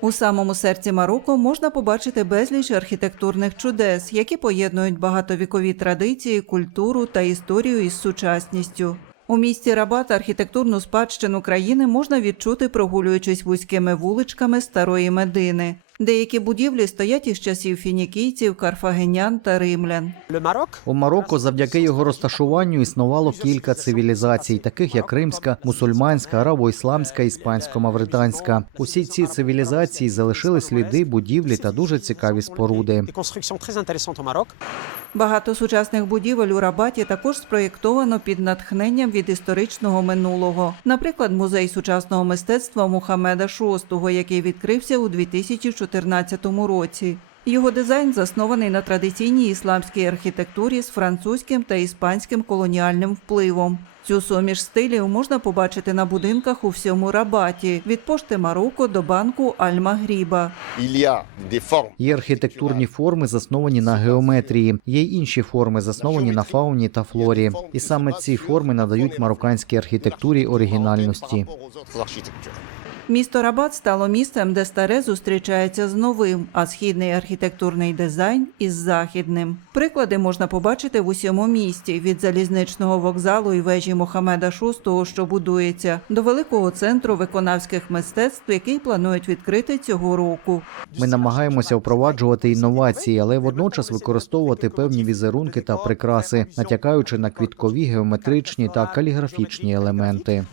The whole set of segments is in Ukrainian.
У самому серці Марокко можна побачити безліч архітектурних чудес, які поєднують багатовікові традиції, культуру та історію із сучасністю. У місті Рабат архітектурну спадщину країни можна відчути, прогулюючись вузькими вуличками старої Медини. Деякі будівлі стоять із часів фінікійців, карфагенян та римлян. У Марокко завдяки його розташуванню існувало кілька цивілізацій, таких як римська, мусульманська, арабо-ісламська, іспансько-мавританська. Усі ці цивілізації залишили сліди, будівлі та дуже цікаві споруди. Багато сучасних будівель у Рабаті також спроєктовано під натхненням від історичного минулого. Наприклад, музей сучасного мистецтва Мухаммеда VI, який відкрився у 2014 році. Його дизайн заснований на традиційній ісламській архітектурі з французьким та іспанським колоніальним впливом. Цю суміш стилів можна побачити на будинках у всьому Рабаті від пошти Марокко до банку Аль-Магріба. Є архітектурні форми, засновані на геометрії. Є й інші форми, засновані на фауні та флорі. І саме ці форми надають марокканській архітектурі оригінальності. Місто Рабат стало місцем, де старе зустрічається з новим, а східний архітектурний дизайн із західним. Приклади можна побачити в усьому місті від залізничного вокзалу і вежі Мохамеда VI, що будується, до великого центру виконавських мистецтв, який планують відкрити цього року. Ми намагаємося впроваджувати інновації, але водночас використовувати певні візерунки та прикраси, натякаючи на квіткові, геометричні та каліграфічні елементи.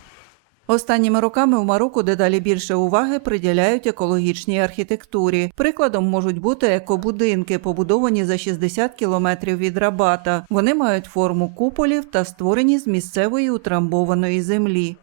Останніми роками в Марокко дедалі більше уваги приділяють екологічній архітектурі. Прикладом можуть бути екобудинки, побудовані за 60 кілометрів від Рабата. Вони мають форму куполів та створені з місцевої утрамбованої землі.